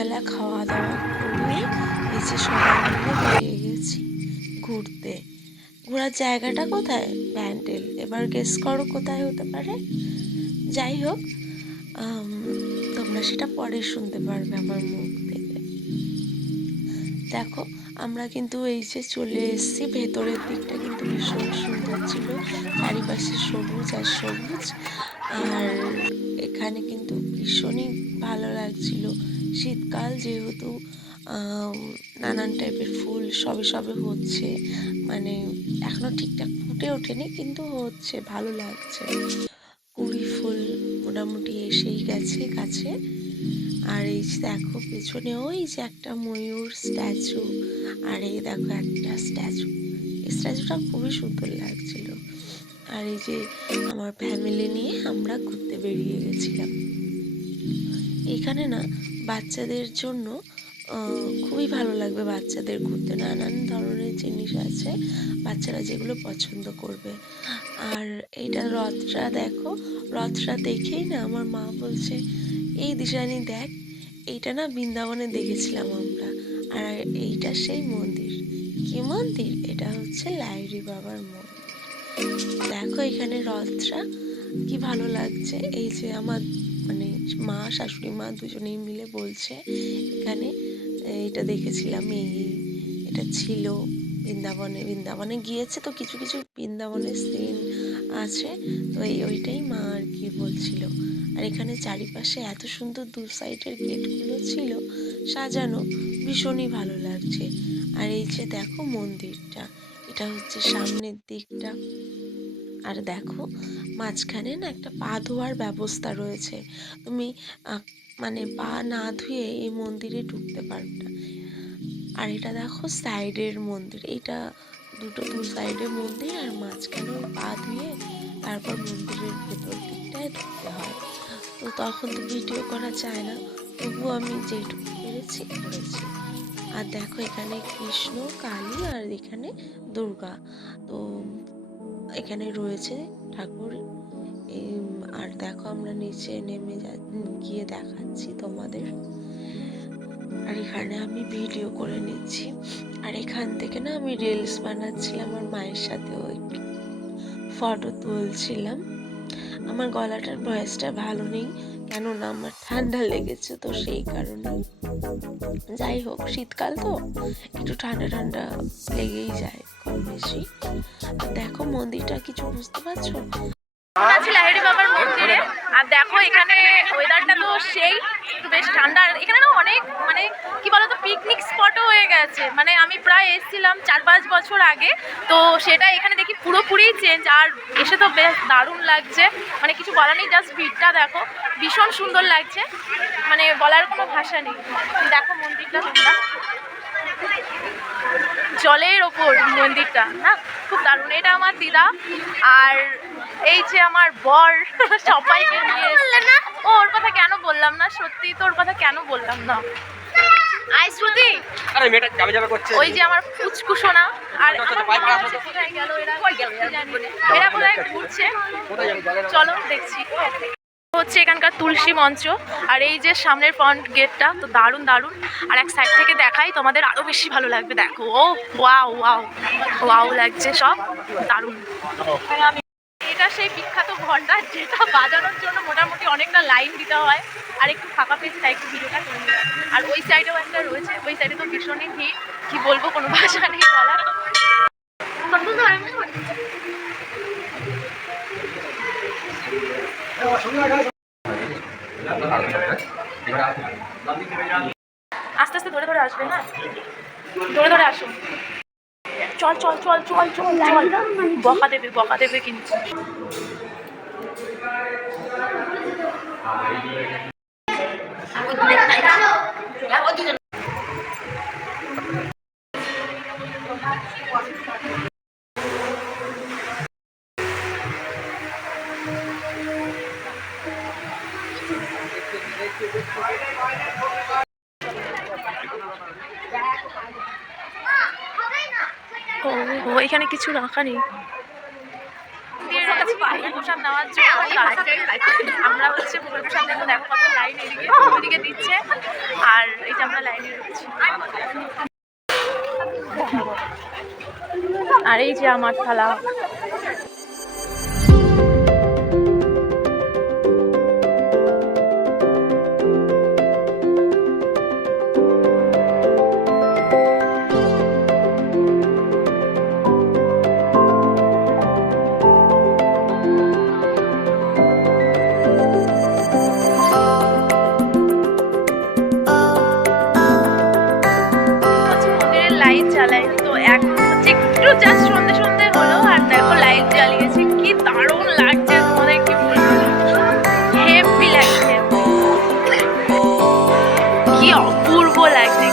দুপুরবেলা খাওয়া দাওয়া করে এই যে সবাই মিলে বেরিয়ে গেছি ঘুরতে। ঘোরার জায়গাটা কোথায়? ব্যান্ডেল। এবার গেস করো কোথায় হতে পারে। যাই হোক, তোমরা সেটা পরে শুনতে পারবে আমার মুখ থেকে। দেখো, আমরা কিন্তু এই যে চলে এসেছি, ভেতরের দিকটা কিন্তু ভীষণ সুন্দর ছিল, চারিপাশে সবুজ আর সবুজ। আর এখানে কিন্তু ভীষণই ভালো লাগছিল। শীতকাল যেহেতু নানান টাইপের ফুল সবে সবে হচ্ছে, মানে এখনো ঠিকঠাক ফুটে ওঠেনি কিন্তু হচ্ছে, ভালো লাগছে। কুড়ি ফুল মোটামুটি এসেই গেছে গাছে। আর এই যে দেখো পেছনে ওই যে একটা ময়ূর স্ট্যাচু, আর এই দেখো একটা স্ট্যাচু, এই স্ট্যাচুটা খুবই সুন্দর লাগছিল। আর এই যে আমার ফ্যামিলি নিয়ে আমরা ঘুরতে বেরিয়ে গেছিলাম। এখানে না বাচ্চাদের জন্য খুবই ভালো লাগবে, বাচ্চাদের ঘুরতে নানান ধরনের জিনিস আছে, বাচ্চারা যেগুলো পছন্দ করবে। আর এইটা রথটা দেখো, রথটা দেখেই না আমার মা বলছে, এই দিশানি দেখ, এইটা না বৃন্দাবনে দেখেছিলাম আমরা, আর এইটা সেই মন্দির। কি মন্দির? এটা হচ্ছে লাহিড়ী বাবার মন্দির। দেখো এখানে রথটা কি ভালো লাগছে। এই যে আমার মানে মা শাশুড়ি মা দুজনেই মিলে বলছে, এখানে এটা দেখেছিলাম, এটা ছিল বৃন্দাবনে। বৃন্দাবনে গিয়েছে তো কিছু কিছু বৃন্দাবনের সিন আছে, তো ওইটাই মা আর কি বলছিল। আর এখানে চারিপাশে এত সুন্দর দু সাইডের গেটগুলো ছিল সাজানো, ভীষণই ভালো লাগছে। আর এই যে দেখো মন্দিরটা, এটা হচ্ছে সামনের দিকটা। আর দেখো মাঝখানে না একটা পা ধোয়ার ব্যবস্থা রয়েছে, তুমি মানে পা না ধুয়ে এই মন্দিরে ঢুকতে পারবে না। আর এটা দেখো সাইডের মন্দির, এটা দু সাইডে মন্দির, আর মাঝখানে ওই পা ধুয়ে তারপর মন্দিরের ভেতর দিকটায় ঢুকতে হয়। তো তখন তো ভিডিও করা যায় না, তবুও আমি যেটুকু পেরেছি করেছি। আর দেখো এখানে কৃষ্ণ, কালী, আর এখানে দুর্গা, তো এখানে রয়েছে ঠাকুর। আর দেখো আমরা নিচে নেমে গিয়ে দেখাচ্ছি তোমাদের। আর এখানে আমি ভিডিও করে নিচ্ছি, আর এখান থেকে না আমি রিলস বানাচ্ছিলাম, আমার মায়ের সাথেও একটু ফটো তুলছিলাম। আমার গলাটার ভয়েসটা ভালো নেই, কেননা আমার ঠান্ডা লেগেছে, তো সেই কারণে। যাই হোক, শীতকাল তো একটু ঠান্ডা ঠান্ডা লেগেই যায় কম বেশি। দেখো মন্দিরটা কিছু বুঝতে পারছো? আছি লাহিড়ী বাবার মন্দিরে। আর দেখো এখানে ওয়েদারটা তো সেই একটু বেশ ঠান্ডা। এখানে না অনেক মানে কি বলতো পিকনিক স্পটও হয়ে গেছে, মানে আমি প্রায় এসেছিলাম 4-5 বছর আগে, তো সেটা এখানে দেখি পুরোপুরি চেঞ্জ। আর এসে তো বেশ দারুণ লাগছে, মানে কিছু বলার নেই, জাস্ট ভিড়টা দেখো ভীষণ সুন্দর লাগছে, মানে বলার কোনো ভাষা নেই। দেখো মন্দিরটা তোমরা, জলের ওপর মন্দিরটা না, খুব দারুণ। এটা আমার দিদা, আর এই যে আমার বর, সবাইকে নিয়ে। ও ওর কথা কেন বললাম না, সত্যি তো ওর কথা কেন বললাম না। আই শ্রুতি, আরে মেয়েটা যাবে যাবে করছে, ওই যে আমার কুচকুশোনা, আর কোথায় গেল এরা, এরা কোথায় ঘুরছে, চলো দেখছি। হচ্ছে এখানকার তুলসী মঞ্চ, আর এই যে সামনের ফ্রন্ট গেটটা তো দারুণ দারুণ। আর এক সাইড থেকে দেখাই তোমাদের, আরো বেশি ভালো লাগবে। দেখো ও ওয়াও ওয়াও ওয়াও লাগছে, সব দারুণ। এটা সেই বিখ্যাত ঘন্টা, যেটা বাজানোর জন্য মোটামুটি অনেকটা লাইন দিতে হয়। আর একটু ফাঁকা পেয়েছি তাই একটু ভিডিওটা করে নিলাম। আর ওই সাইডেও একটা রয়েছে, ওই সাইডে তো ভীষণই ভিড়, কি বলবো, কোনো ভাষা নেই বলার। আস্তে আস্তে ধরে ধরে আসবে, হ্যাঁ ধরে ধরে আসো। চল চল চল চল চল চল, বকা দেবে কিন্তু। ও এখানে কিছু রাখা নেই। ভোগের প্রসাদ নেওয়ার জন্য আমরা হচ্ছে ভোগের প্রসাদ নেবো। দেখো কত লাইন এদিকে ওদিকে দিচ্ছে, আর এই যে আমরা লাইনে রয়েছি। আর এই যে আমার থালা। লাইট জ্বালাইনি তো এখন হচ্ছে একটু জাস্ট সন্ধে সন্ধে হলো, আর দেখো লাইট জ্বালিয়েছে, কি দারুণ লাগছে তোমাদের কি বলবো, হেভি লাগছে, কি অপূর্ব লাগছে।